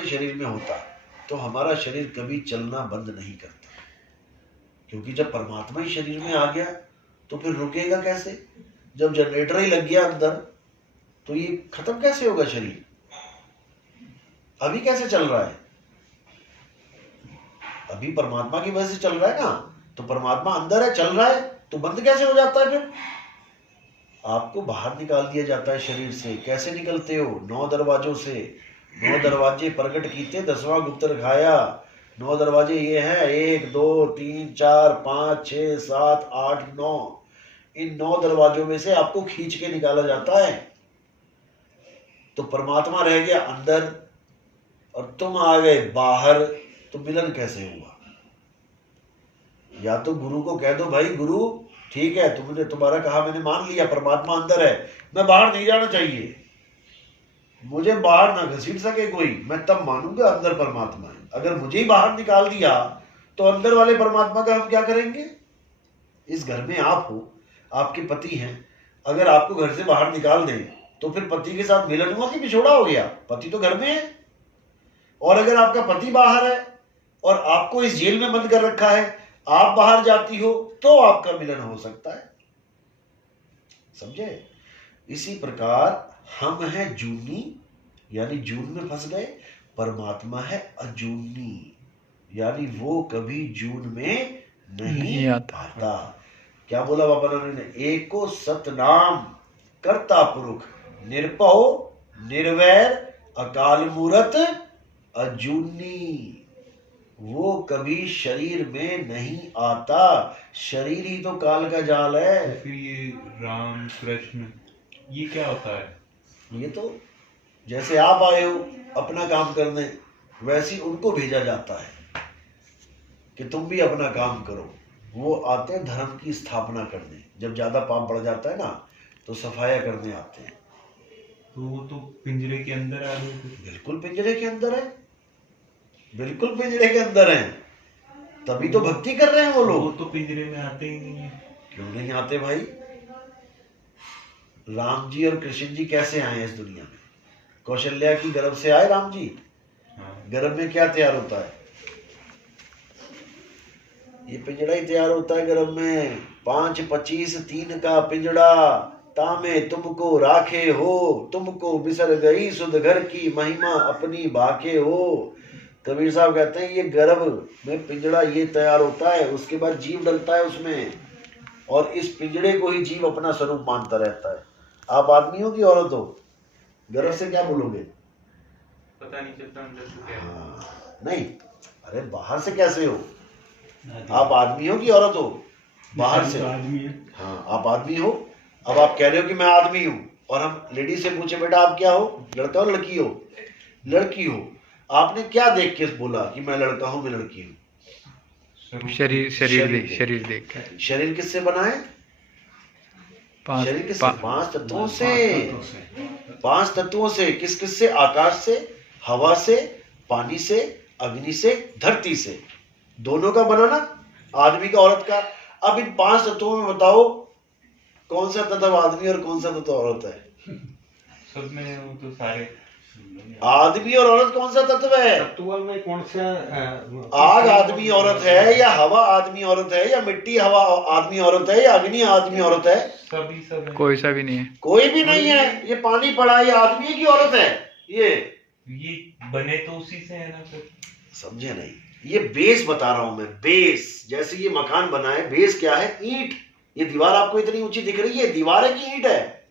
हमारे शरीर में होता तो हमारा शरीर कभी चलना बंद नहीं करता, क्योंकि जब परमात्मा ही शरीर में आ गया तो फिर रुकेगा कैसे? जब जनरेटर ही लग गया अंदर तो ये खत्म कैसे होगा शरीर? अभी कैसे चल रहा है? अभी परमात्मा की वजह से चल रहा है ना, तो परमात्मा अंदर है, चल रहा है, तो बंद कैसे हो जाता है फिर? आपको बाहर निकाल दिया जाता है शरीर से। कैसे निकलते हो? 9 दरवाजों से। 9 दरवाजे प्रकट कीते 10वां गुप्त रखाया। 9 दरवाजे ये हैं, 1 2 3 4 5 6 7 8 9। इन 9 दरवाजों में से आपको खींच के निकाला जाता है। तो परमात्मा रह गया अंदर और तुम आ गए बाहर, तो मिलन कैसे हुआ? या तो गुरु को कह दो, भाई गुरु ठीक है, तुमने तुम्हारा कहा मैंने मान लिया, परमात्मा अंदर है, मैं बाहर नहीं जाना चाहिए, मुझे बाहर ना घसीट सके कोई, मैं तब मानूंगा अंदर परमात्मा है। अगर मुझे ही बाहर निकाल दिया तो अंदर वाले परमात्मा का हम क्या करेंगे? इस घर में आप हो, आपके पति हैं, अगर आपको घर से बाहर निकाल दें तो फिर पति के साथ मिलन हुआ कि बिछोड़ा हो गया? पति तो घर में है। और अगर आपका पति बाहर है और आपको इस जेल में बंद कर रखा है, आप बाहर जाती हो तो आपका मिलन हो सकता है। समझे? इसी प्रकार हम हैं जूनी, यानी जून में फंस गए। परमात्मा है अजूनी, यानी वो कभी जून में नहीं आता। क्या बोला बाबा नानक ने? एको सतनाम कर्ता पुरुष, निरपौ निर्वैर अकाल मूरत अजूनी। वो कभी शरीर में नहीं आता, शरीर ही तो काल का जाल है। तो फिर ये राम कृष्ण ये क्या होता है? ये तो जैसे आप आए हो अपना काम करने, वैसे ही उनको भेजा जाता है कि तुम भी अपना काम करो। वो आते हैं धर्म की स्थापना करने। जब ज्यादा पाप बढ़ जाता है ना तो सफाया करने आते हैं। तो वो तो पिंजरे के अंदर आ गए थे। बिल्कुल पिंजरे के अंदर है, बिल्कुल पिंजरे के अंदर हैं, तभी तो भक्ति कर रहे हैं वो लोग। वो तो पिंजरे में आते ही नहीं है। क्यों नहीं आते भाई? राम जी और कृष्ण जी कैसे आए इस दुनिया में? कौशल्या की गर्भ से आए राम जी। गर्भ में क्या तैयार होता है? ये पिंजड़ा ही तैयार होता है गर्भ में। 5 25 3 का पिंजड़ा, तामे तुमको राखे हो, तुमको बिसर गई सुध घर की महिमा अपनी बाके हो। कबीर साहब कहते हैं ये गर्भ में पिंजड़ा ये तैयार होता है, उसके बाद जीव डलता है उसमें, और इस पिंजड़े को ही जीव अपना स्वरूप मानता रहता है। आप आदमी हो कि औरत हो? गर्भ से क्या बोलोगे? पता नहीं चलता अंदर से क्या है। हाँ, नहीं, अरे बाहर से कैसे हो? आप आदमी हो कि औरत हो? बाहर से आदमी है। हाँ, आप आदमी हो। अब आप कह रहे हो कि मैं आदमी हूं, और हम लेडी से पूछे बेटा आप क्या हो, लड़का हो लड़की हो? लड़की हो। आपने क्या देख के बोला कि मैं लड़का हूं मैं लड़की हूं? शरीर देख। शरीर किससे बना है? शरीर किससे? 5 तत्वों से। 5 तत्वों से। किस किस से? आकाश से, हवा से, पानी से, अग्नि से, धरती से। दोनों का बना ना, आदमी का औरत का। अब इन 5 तत्वों में बताओ कौन सा तत्व आदमी और कौन सा तत्व औरत है? सब में वो तो सारे। आदमी और औरत कौन सा तत्व है? तत्व में कौन सा? आग आदमी औरत है, या हवा आदमी औरत है, या मिट्टी हवा आदमी औरत है, या अग्नि आदमी औरत है? सभी सब है। कोई सा भी नहीं है। कोई भी नहीं है। ये पानी पड़ा है, ये आदमी है कि औरत है? ये बने तो उसी से है ना सर। समझे नहीं? ये बेस बता रहा हूं मैं, बेस। जैसे ये मकान बना है, बेस क्या है? ईंट। ये दीवार आपको इतनी ऊंची दिख रही है, दीवार है कि ईंट है?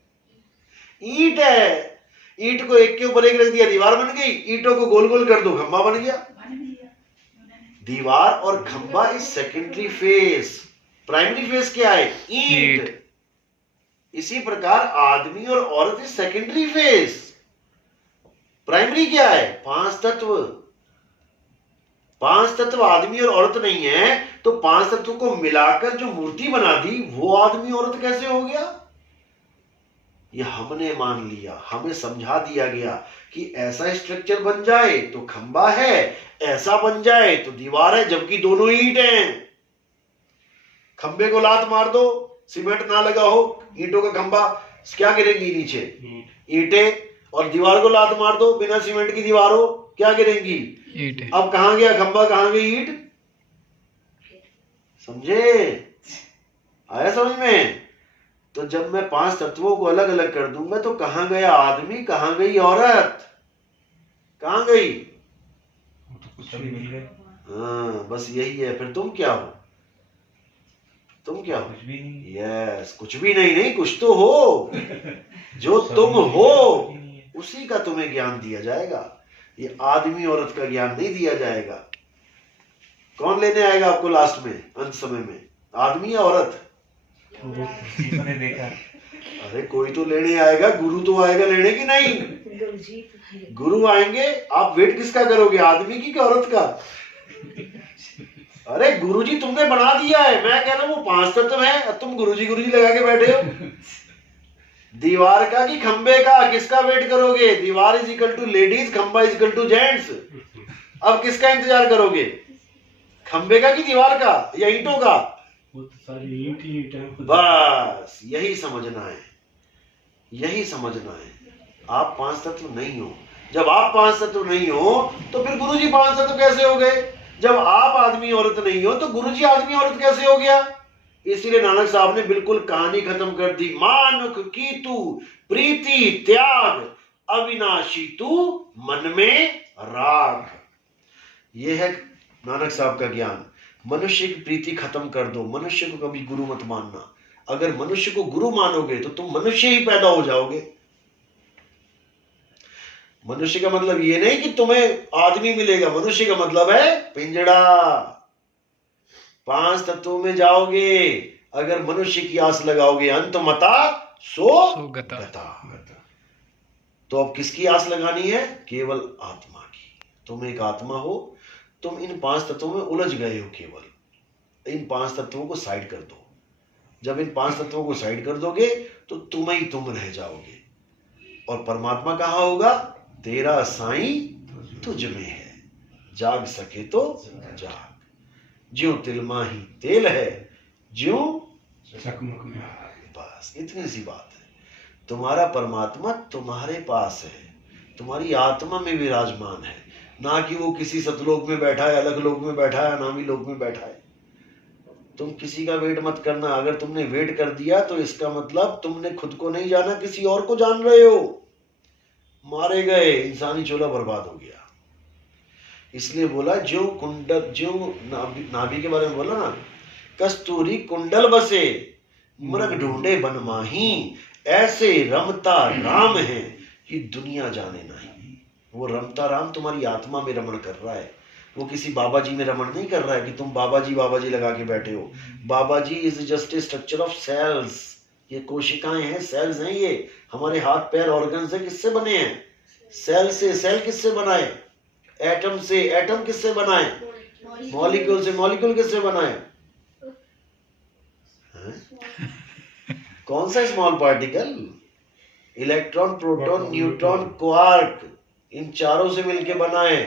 ईंट है। ईंट को एक के ऊपर एक रख दिया, दीवार बन गई। ईंटों को गोल गोल कर दो, खंबा बन गया। दीवार और खंबा is secondary face. Primary face क्या है? ईंट। इसी प्रकार आदमी और औरत इज सेकेंडरी फेस। प्राइमरी क्या है? 5 तत्व। 5 तत्व आदमी और औरत नहीं है, तो 5 तत्व को मिलाकर जो मूर्ति बना दी वो आदमी औरत कैसे हो गया? ये हमने मान लिया, हमें समझा दिया गया कि ऐसा स्ट्रक्चर बन जाए तो खंबा है, ऐसा बन जाए तो दीवार है, जबकि दोनों ईंट हैं। खंबे को लात मार दो, सीमेंट ना लगा हो, ईंटों का खंबा, क्या गिरेगी नीचे? ईंटें। और दीवार को लात मार दो, बिना सीमेंट की दीवार हो, क्या गिरेंगी? ईंट है। अब कहां गया खंबा, कहां गई ईंट? समझे? आया समझ में? तो जब मैं 5 तत्वों को अलग अलग कर दूंगा तो कहां गया आदमी, कहां गई औरत, कहां गई? तो कुछ भी मिल गए, हाँ, बस यही है। फिर तुम क्या हो? तुम क्या हो? कुछ भी नहीं। यस, कुछ भी नहीं, नहीं कुछ तो हो। जो तुम हो उसी का तुम्हें ज्ञान दिया जाएगा। ये आदमी औरत का ज्ञान नहीं दिया जाएगा। कौन लेने आएगा आपको लास्ट में, अंत समय में? आदमी या औरत? मैंने देखा, अरे कोई तो लेने आएगा, गुरु तो आएगा लेने की नहीं? गुरु आएंगे। आप वेट किसका करोगे, आदमी की औरत का? अरे गुरुजी तुमने बना दिया है, मैं कह रहा हूं वो 5 तत्व है, तुम गुरुजी लगा के बैठे हो। दीवार का कि खंबे का, किसका वेट करोगे? दीवार इज इक्वल टू लेडीज, खंबा इज इक्वल टू जेंट्स। अब किसका इंतजार करोगे, खंबे का कि दीवार का या ईंटों का? वो तो सारी ईंट ही ईंट है। बस यही समझना है, यही समझना है। आप 5 तत्व नहीं हो। जब आप 5 तत्व नहीं हो तो फिर गुरुजी 5 तत्व कैसे हो गए? जब आप आदमी औरत नहीं हो तो गुरुजी आदमी औरत कैसे हो गया? इसीलिए नानक साहब ने बिल्कुल कहानी खत्म कर दी। मानुख की तू प्रीति त्याग, अविनाशी तू मन में राख। यह है नानक साहब का ज्ञान। मनुष्य की प्रीति खत्म कर दो, मनुष्य को कभी गुरु मत मानना। अगर मनुष्य को गुरु मानोगे तो तुम मनुष्य ही पैदा हो जाओगे। मनुष्य का मतलब ये नहीं कि तुम्हें आदमी मिलेगा, मनुष्य का मतलब है पिंजड़ा। 5 तत्वों में जाओगे। अगर मनुष्य की आस लगाओगे अंत मता सो गता। तो अब किसकी आस लगानी है? केवल आत्मा की। तुम एक आत्मा हो, तुम इन 5 तत्वों में उलझ गए हो। केवल इन 5 तत्वों को साइड कर दो। जब इन 5 तत्वों को साइड कर दोगे तो तुम ही तुम रह जाओगे। और परमात्मा कहाँ होगा? तेरा साईं तुझ में है, जाग सके तो जाग। ज्यों तिलमा ही तेल है, ज्यों चकमक में। बस इतनी सी बात है। तुम्हारा परमात्मा तुम्हारे पास है, तुम्हारी आत्मा में विराजमान है, ना कि वो किसी सतलोक में बैठा है, अलग लोक में बैठा है, नामी लोक में बैठा है। तुम किसी का वेट मत करना। अगर तुमने वेट कर दिया तो इसका मतलब तुमने खुद को नहीं जाना, किसी और को जान रहे हो। मारे गए, इंसानी चोला बर्बाद हो गया। इसलिए बोला जो कुंडल, जो नाभि के बारे में बोला ना, कस्तूरी कुंडल बसे मृग ढूंढे बन माही, ऐसे रमता राम है कि दुनिया जाने नहीं। वो रमता राम तुम्हारी आत्मा में रमण कर रहा है। वो किसी बाबा जी में रमण नहीं कर रहा है कि तुम बाबा जी लगा के बैठे हो। Baba ji is just a structure of cells. ये कोशिकाएं हैं, सेल्स हैं। ये हमारे हाथ पैर ऑर्गन से किससे बने हैं? सेल से। सेल किससे बनाए? एटम से। एटम किससे बनाए? मॉलिक्यूल से। मॉलिक्यूल किससे बनाए? कौन सा small particle? Electron, proton, neutron, quark, इन चारों से मिलके बनाए।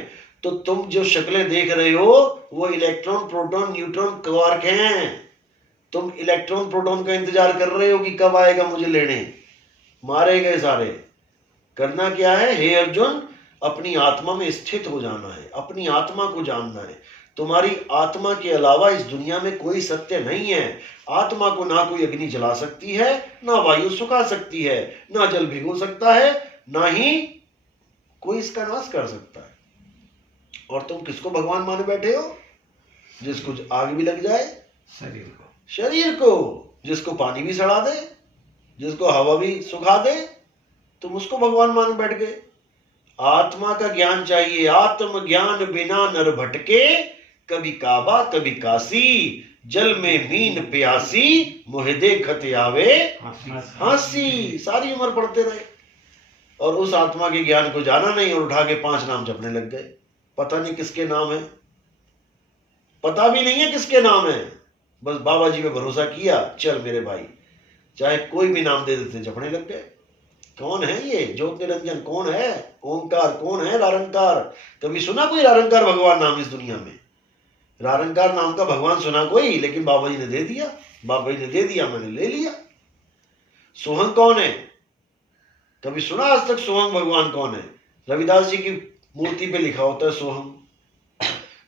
तो तुम जो शक्लें देख रहे हो वो इलेक्ट्रॉन, प्रोटॉन, न्यूट्रॉन, क्वार्क हैं। तुम इलेक्ट्रॉन प्रोटॉन का इंतजार कर रहे हो कि कब आएगा मुझे लेने। मारे गए सारे। करना क्या है? हे अर्जुन, अपनी आत्मा में स्थित हो जाना है, अपनी आत्मा को जानना है। तुम्हारी आत्मा के अलावा इस दुनिया में कोई सत्य नहीं है। आत्मा को ना कोई अग्नि जला सकती है, ना वायु सुखा सकती है, ना जल भिगो सकता है, ना ही कोई इसका नाश कर सकता है। और तुम किसको भगवान माने बैठे हो? जिसको आग भी लग जाए, शरीर को, जिसको पानी भी सड़ा दे, जिसको हवा भी सुखा दे, तुम उसको भगवान मान बैठ गए। आत्मा का ज्ञान चाहिए। आत्म ज्ञान बिना नर भटके, कभी काबा कभी काशी, जल में मीन प्यासी, मुहे देखत आवे हंसी। सारी उम्र पढ़ते रहे और उस आत्मा के ज्ञान को जाना नहीं, और उठा के 5 नाम जपने लग गए। पता नहीं किसके नाम है, पता भी नहीं है किसके नाम है। बस बाबा जी पे भरोसा किया, चल मेरे भाई, चाहे कोई भी नाम दे देते, जपने लग गए। कौन है ये ज्योत निरंजन? कौन है ओंकार? कौन है रारंकार? कभी सुना कोई रारंकार भगवान नाम इस दुनिया में? रारंकार नाम का भगवान सुना कोई? लेकिन बाबा जी ने दे दिया, बाबा जी ने दे दिया, मैंने ले लिया। सोहंग कौन है? कभी सुना आज तक सोहम भगवान कौन है? रविदास जी की मूर्ति पे लिखा होता है सोहम।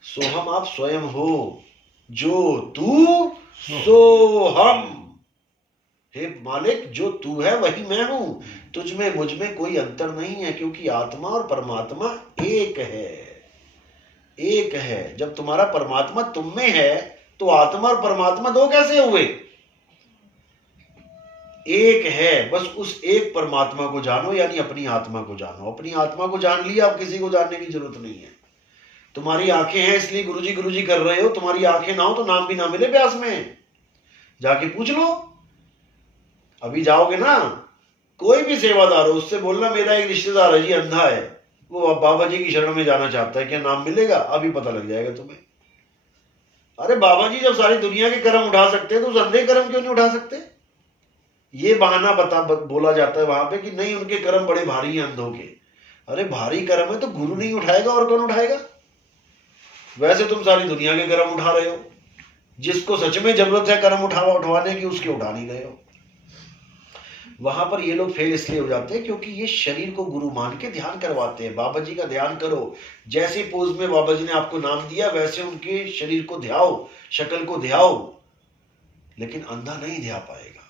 सोहम आप स्वयं हो, जो तू सो हम। हे मालिक, जो तू है वही मैं हूं, तुझ में मुझ में कोई अंतर नहीं है, क्योंकि आत्मा और परमात्मा एक है, एक है। जब तुम्हारा परमात्मा तुम में है तो आत्मा और परमात्मा दो कैसे हुए? एक है। बस उस एक परमात्मा को जानो, यानी अपनी आत्मा को जानो। अपनी आत्मा को जान लिया, अब किसी को जानने की जरूरत नहीं है। तुम्हारी आंखें हैं इसलिए गुरुजी कर रहे हो, तुम्हारी आंखें ना हो तो नाम भी ना मिले ब्यास में, जाके पूछ लो। अभी जाओगे ना, कोई भी सेवादार हो, उससे बोलना मेरा एक रिश्तेदार है जी, अंधा है, वो बाबा जी की शरण में जाना चाहता है, क्या नाम मिलेगा? अभी पता लग जाएगा तुम्हें। अरे बाबा जी जब सारी दुनिया के कर्म उठा सकते हैं तो उस अंधे कर्म क्यों नहीं उठा सकते? ये बहाना बोला जाता है वहां पे कि नहीं उनके कर्म बड़े भारी हैं अंधों के। अरे भारी कर्म है तो गुरु नहीं उठाएगा और कौन उठाएगा? वैसे तुम सारी दुनिया के कर्म उठा रहे हो, जिसको सच में जरूरत है कर्म उठवाने की, उसके उठा नहीं रहे हो। वहां पर ये लोग फेल इसलिए हो जाते हैं क्योंकि ये शरीर को गुरु मान के ध्यान करवाते हैं। बाबा जी का ध्यान करो, जैसे पोज में बाबा जी ने आपको नाम दिया वैसे उनके शरीर को ध्याओ, शक्ल को ध्याओ, लेकिन अंधा नहीं ध्या पाएगा।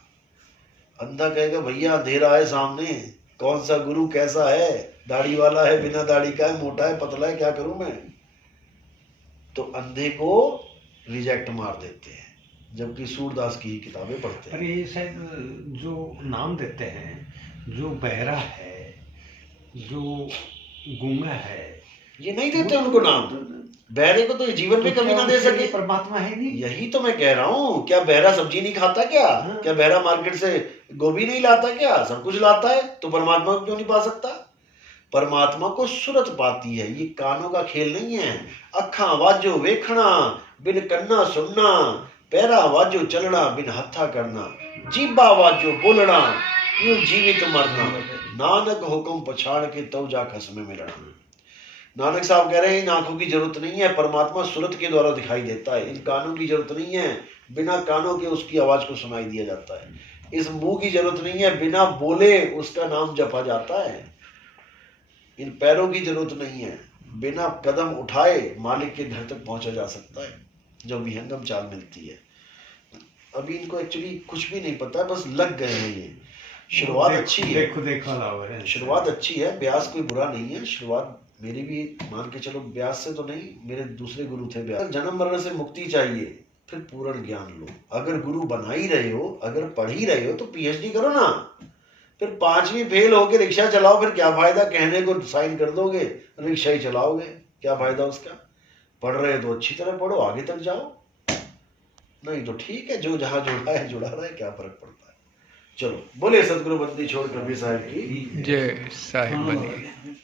अंधा कहेगा भैया अंधेरा है सामने, कौन सा गुरु कैसा है, दाढ़ी वाला है, बिना दाढ़ी का है, मोटा है, पतला है, क्या करूं मैं? तो अंधे को रिजेक्ट मार देते हैं, जबकि सूरदास की ही किताबें पढ़ते हैं। अरे ये शायद जो नाम देते हैं, जो बहरा है, जो गूंगा है, ये नहीं देते उनको नाम। बहरे को तो जीवन में कभी ना दे सके। परमात्मा है नहीं। यही तो मैं कह रहा हूँ, क्या बहरा सब्जी नहीं खाता क्या? हाँ। क्या बहरा मार्केट से गोभी नहीं लाता क्या? सब कुछ लाता है, तो परमात्मा को क्यों नहीं पा सकता? परमात्मा को सुरत पाती है, ये कानों का खेल नहीं है। अखा वाजो वेखना, बिन कन्ना सुनना, पैरा वाजो चलना, बिन हत्था करना, जीबा वाजो बोलना, यूं जीवित मरना, नानक हुक्म पछाड़ के तो जा खस में मिलना। नानक साहब कह रहे हैं इन आंखों की जरूरत नहीं है, परमात्मा सूरत के द्वारा दिखाई देता है। इन कानों की जरूरत नहीं है, बिना कानों के उसकी आवाज को सुनाई दिया जाता है। इस मुंह की जरूरत नहीं है, बिना बोले उसका नाम जपा जाता है। इन पैरों की जरूरत नहीं है, बिना कदम उठाए मालिक के घर तक पहुंचा जा सकता है, जो विहंगम चाल मिलती है। अभी इनको एक्चुअली कुछ भी नहीं पता है, बस लग गए हैं। ये शुरुआत अच्छी है, शुरुआत अच्छी है, ब्यास कोई बुरा नहीं है। शुरुआत मेरी भी मान के चलो, ब्यास से तो नहीं, मेरे दूसरे गुरु थे ब्यास। जन्म मरण से मुक्ति चाहिए, फिर पूर्ण ज्ञान लो। अगर गुरु बना ही रहे हो, अगर पढ़ ही रहे हो तो पीएचडी करो ना। फिर 5वीं फेल होके रिक्शा चलाओ, फिर क्या फायदा? कहने को साइन कर दोगे, रिक्शा ही चलाओगे, क्या फायदा उसका? पढ़ रहे तो अच्छी तरह पढ़ो, आगे तक जाओ। नहीं तो ठीक है, जो जहां जुड़ा है जुड़ा रहा है, क्या फर्क पड़ता है। चलो बोले सतगुरु बंदी छोड़ कबीर साहब की जय साहिब बनी।